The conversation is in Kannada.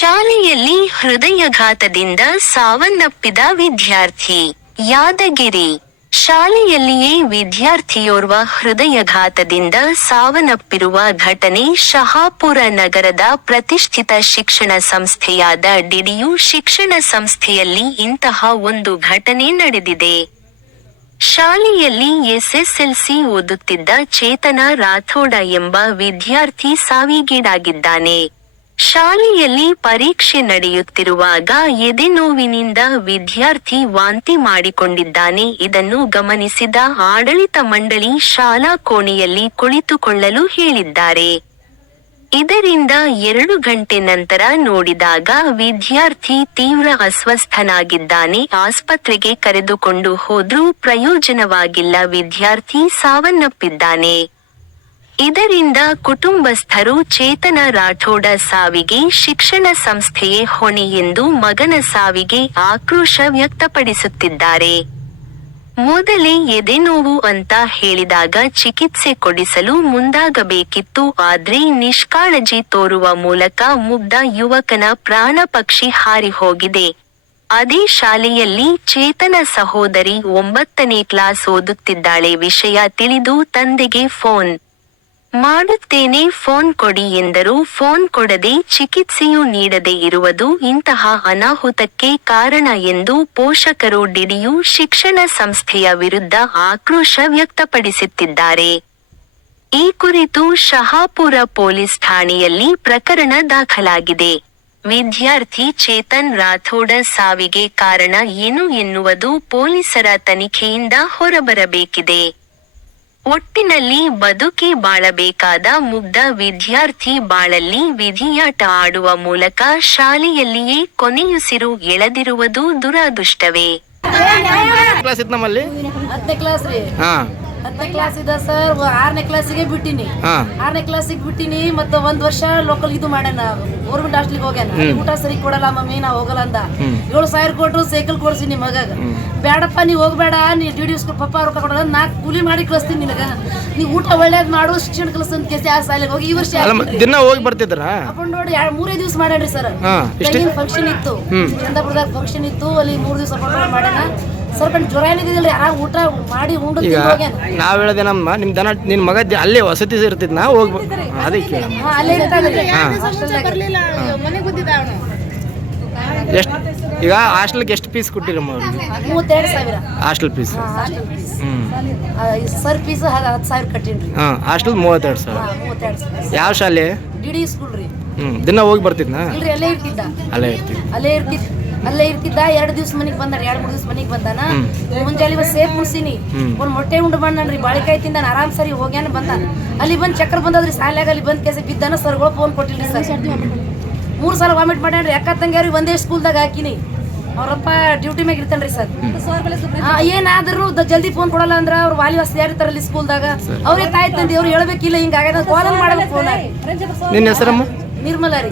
ಶಾಲೆಯಲ್ಲಿ ಹೃದಯಘಾತದಿಂದ ಸಾವನ್ನಪ್ಪಿದ ವಿದ್ಯಾರ್ಥಿ ಯಾದಗಿರಿ. ಶಾಲೆಯಲ್ಲಿಯೇ ವಿದ್ಯಾರ್ಥಿಯೋರ್ವ ಹೃದಯಘಾತದಿಂದ ಸಾವನ್ನಪ್ಪಿರುವ ಘಟನೆ ಶಹಾಪುರ ನಗರದ ಪ್ರತಿಷ್ಠಿತ ಶಿಕ್ಷಣ ಸಂಸ್ಥೆಯಾದ ಡಿಡಿಯು ಶಿಕ್ಷಣ ಸಂಸ್ಥೆಯಲ್ಲಿ ಇಂತಹ ಒಂದು ಘಟನೆ ನಡೆದಿದೆ. ಶಾಲೆಯಲ್ಲಿ ಎಸ್ಎಸ್ಎಲ್ಸಿ ಓದುತ್ತಿದ್ದ ಚೇತನ ರಾಥೋಡ ಎಂಬ ವಿದ್ಯಾರ್ಥಿ ಸಾವಿಗೀಡಾಗಿದ್ದಾನೆ. ಶಾಲೆಯಲ್ಲಿ ಪರೀಕ್ಷೆ ನಡೆಯುತ್ತಿರುವಾಗ ಎದೆನೋವಿನಿಂದ ವಿದ್ಯಾರ್ಥಿ ವಾಂತಿ ಮಾಡಿಕೊಂಡಿದ್ದಾನೆ. ಇದನ್ನು ಗಮನಿಸಿದ ಆಡಳಿತ ಮಂಡಳಿ ಶಾಲಾ ಕೋಣೆಯಲ್ಲಿ ಕುಳಿತುಕೊಳ್ಳಲು ಹೇಳಿದ್ದಾರೆ. ಇದರಿಂದ ಎರಡು ಗಂಟೆ ನಂತರ ನೋಡಿದಾಗ ವಿದ್ಯಾರ್ಥಿ ತೀವ್ರ ಅಸ್ವಸ್ಥನಾಗಿದ್ದಾನೆ. ಆಸ್ಪತ್ರೆಗೆ ಕರೆದುಕೊಂಡು ಹೋದ್ರೂ ಪ್ರಯೋಜನವಾಗಿಲ್ಲ. ವಿದ್ಯಾರ್ಥಿ ಸಾವನ್ನಪ್ಪಿದ್ದಾನೆ. ಇದರಿಂದ ಕುಟುಂಬಸ್ಥರು ಚೇತನ ರಾಠೋಡ ಸಾವಿಗೆ ಶಿಕ್ಷಣ ಸಂಸ್ಥೆಯೇ ಹೊಣೆ ಎಂದು ಮಗನ ಸಾವಿಗೆ ಆಕ್ರೋಶ ವ್ಯಕ್ತಪಡಿಸುತ್ತಿದ್ದಾರೆ. ಮೊದಲೇ ಎದೆನೋವು ಅಂತ ಹೇಳಿದಾಗ ಚಿಕಿತ್ಸೆ ಕೊಡಿಸಲು ಮುಂದಾಗಬೇಕಿತ್ತು, ಆದ್ರೆ ನಿಷ್ಕಾಳಜಿ ತೋರುವ ಮೂಲಕ ಮುಗ್ಧ ಯುವಕನ ಪ್ರಾಣ ಪಕ್ಷಿ ಹಾರಿಹೋಗಿದೆ. ಅದೇ ಶಾಲೆಯಲ್ಲಿ ಚೇತನ ಸಹೋದರಿ ಒಂಬತ್ತನೇ ಕ್ಲಾಸ್ ಓದುತ್ತಿದ್ದಾಳೆ ವಿಷಯ ತಿಳಿದು ತಂದೆಗೆ ಫೋನ್. ಮಾಡುತ್ತೇನೆ, ಫೋನ್ ಕೊಡಿ ಎಂದರೂ. ಫೋನ್ ಕೊಡದೆ ಚಿಕಿತ್ಸೆಯೂ ನೀಡದೆ ಇರುವುದು ಇಂತಹ ಅನಾಹುತಕ್ಕೆ ಕಾರಣ ಎಂದು ಪೋಷಕರು ಡಿಡಿಯು ಶಿಕ್ಷಣ ಸಂಸ್ಥೆಯ ವಿರುದ್ಧ ಆಕ್ರೋಶ ವ್ಯಕ್ತಪಡಿಸುತ್ತಿದ್ದಾರೆ. ಈ ಕುರಿತು ಶಹಾಪುರ ಪೊಲೀಸ್ ಠಾಣೆಯಲ್ಲಿ ಪ್ರಕರಣ ದಾಖಲಾಗಿದೆ. ವಿದ್ಯಾರ್ಥಿ ಚೇತನ್ ರಾಥೋಡ ಸಾವಿಗೆ ಕಾರಣ ಏನು ಎನ್ನುವುದು ಪೊಲೀಸರ ತನಿಖೆಯಿಂದ ಹೊರಬರಬೇಕಿದೆ. ಒಟ್ಟಿನಲ್ಲಿ ಬದುಕಿ ಬಾಳಬೇಕಾದ ಮುಗ್ಧ ವಿದ್ಯಾರ್ಥಿ ಬಾಳಲ್ಲಿ ವಿಧಿಯಾಟ ಆಡುವ ಮೂಲಕ ಶಾಲೆಯಲ್ಲಿಯೇ ಕೊನೆಯುಸಿರು ಎಳೆದಿರುವುದು ದುರಾದೃಷ್ಟವೇ. ಕ್ಲಾಸ್ ಇತ್ತು ನಮ್ಮಲ್ಲಿ. ಹತ್ತನೇ ಕ್ಲಾಸ್ ರೀ. ಹಾಂ. ಹತ್ತನೇ ಕ್ಲಾಸ್ ಇದೆ ಸರ್ ಆರನೇ ಕ್ಲಾಸಿಗೆ ಬಿಟ್ಟಿನಿ. ಆರನೇ ಕ್ಲಾಸಿಗೆ ಬಿಟ್ಟಿನಿ ಮತ್ತೆ ಒಂದ್ ವರ್ಷ ಲೋಕಲ್ ಇದು ಮಾಡ್ಯಾನ. ಗೌರ್ಮೆಂಟ್ ಹಾಸ್ಟೆಲ್ಗೆ ಹೋಗ್ಯಾನ. ಊಟ ಸರಿ ಕೊಡಲ್ಲ ಮಮ್ಮಿ ನಾ ಹೋಗಲ್ಲ ಅಂದ. ಏಳು ಸಾವಿರ ಕೊಟ್ಟರು ಸೈಕಲ್ ಕೊಡ್ಸಿ ನಿಮ್ಮ ಮಗಗ. ಬೇಡಪ್ಪ ನೀ ಹೋಗ್ಬೇಡ ನೀ ಡಿ ಸ್ಕೂಲ್ ಪಪ್ಪ ರೊಕ್ಕ ಕೊಡಲ್ಲ ನಾ ಕೂಲಿ ಮಾಡಿ ಕಳಿಸ್ತೀನಿ ನಿನಗ. ನೀ ಊಟ ಒಳ್ಳೇದ್ ಮಾಡು ಶಿಕ್ಷಣ ಕಲಿಸ್ತಂತ ಕೇಸಿ ಆ ಶಾಲೆಗೆ ಹೋಗಿ ಈ ವರ್ಷ ದಿನ ಹೋಗಿ ಬರ್ತಿದ್ರಾ? ಅಪ್ಪ ನೋಡಿ ಮೂರೇ ದಿವಸ ಮಾಡ್ಯಾನ್ರಿ ಸರ್ ಫಂಕ್ಷನ್ ಇತ್ತು. ಚಂದಪುರದಾಗ ಫಂಕ್ಷನ್ ಇತ್ತು ಅಲ್ಲಿ ಮೂರ್ ದಿವಸ ಮಾಡ್ಯಾನ. ಸ್ವಲ್ಪ ಜ್ವರ ಏನಿದಿಲ್ರಿ ಆರಾಮ್ ಊಟ ಮಾಡಿ ಉಂಡು ಈಗ ನಾವು ಹೇಳೋದೇನಮ್ಮ ನಿಮ್ಮ ದನ ನಿನ್ನ ಮಗ ದಿ- ಅಲ್ಲೇ ವಸತಿ ಇರ್ತಿದ್ ನಾ ಹೋಗಿ ಅದಕ್ಕೆ. ಎಷ್ಟು ಈಗ ಹಾಸ್ಟೆಲ್ಗೆ ಎಷ್ಟು ಪೀಸ್ ಕೊಟ್ಟಿರಮ್ಮ ಅವ್ರಿಗೆ ಮೂವತ್ತೆರಡು ಸಾವಿರ. ಹಾಸ್ಟೆಲ್ ಫೀಸ್ ಸರ್ ಪೀಸ್ ಹತ್ತು ಸಾವಿರ ಕಟ್ಟಿನ್ರಿ. ಹಾಂ ಹಾಸ್ಟೆಲ್ ಮೂವತ್ತೆರಡು ಸಾವಿರ. ಹಾ, ಮೂವತ್ತೆರಡು ಸಾವಿರ. ಯಾವ ಶಾಲೆ? ಡಿ ಡಿ ಸ್ಕೂಲ್ ರೀ ಹ್ಞೂ ದಿನ ಹೋಗಿ ಬರ್ತಿದ್ನಾ? ಇಲ್ರಿ ಅಲ್ಲೇ ಇರ್ತಿದ್ದ. ಅಲ್ಲೇ ಇರ್ತಿದ್ದ. ಅಲ್ಲೇ ಇರ್ತಿದ್ ಅಲ್ಲೇ ಇರ್ತಿದ್ದ ಎರಡು ದಿವ್ಸ ಮನೆಗೆ ಬಂದಾನ ಎರಡು ಮೂರು ದಿವ್ಸ ಮನೆಗೆ ಬಂದಾನ. ಮುಂಜಾನೆ ಇವತ್ತು ಸೇಫ್ ಮುಡ್ಸಿನಿ. ಒಂದು ಮೊಟ್ಟೆ ಉಂಡು ರೀ ಬಾಳಿಕಾಯಿ ತಿಂದಾನ ಆರಾಮ್ ಸರಿ ಹೋಗ್ಯಾನ ಬಂದಾನ. ಅಲ್ಲಿ ಬಂದು ಚಕ್ರ ಬಂದದ್ರಿ ಸಾಲ್ಯಾಗ ಅಲ್ಲಿ ಬಂದ್ ಕೆಸ ಬಿದ್ದಾನ ಸರ್ಗಳು ಫೋನ್ ಕೊಟ್ಟಿಲ್ರಿ ಸರ್. ಮೂರು ಸಲ ವಾಮಿಟ್ ಮಾಡ್ಯಾನ್ರಿ ಅಕ್ಕ ತಂಗ್ಯಾರಿ ಒಂದೇ ಸ್ಕೂಲ್ದಾಗ ಹಾಕಿನಿ. ಅವ್ರಪ್ಪ ಡ್ಯೂಟಿ ಮ್ಯಾಗ ಇರ್ತಾನ್ರಿ ಸರ್. ಏನಾದ್ರೂ ದ- ಜಲ್ದಿ ಫೋನ್ ಕೊಡಲ್ಲ ಅಂದ್ರ ಅವ್ರ ವಾಲಿ ವಾಸ ಯಾರಿರ್ತಾರಲ್ಲಿ ಸ್ಕೂಲ್ದಾಗ ಅವ್ರಿಗೆ ತಾಯಿ ತಂದಿ ಅವ್ರು ಹೇಳ್ಬೇಕಿಲ್ಲ ಹಿಂಗ ಆಗ್ಯದ ಕಾಲ್ ಮಾಡಬೇಕು ಫೋನ್ ನಿನ್ನ ಹೆಸರಮ್ಮ? ನಿರ್ಮಲಾ ರೀ.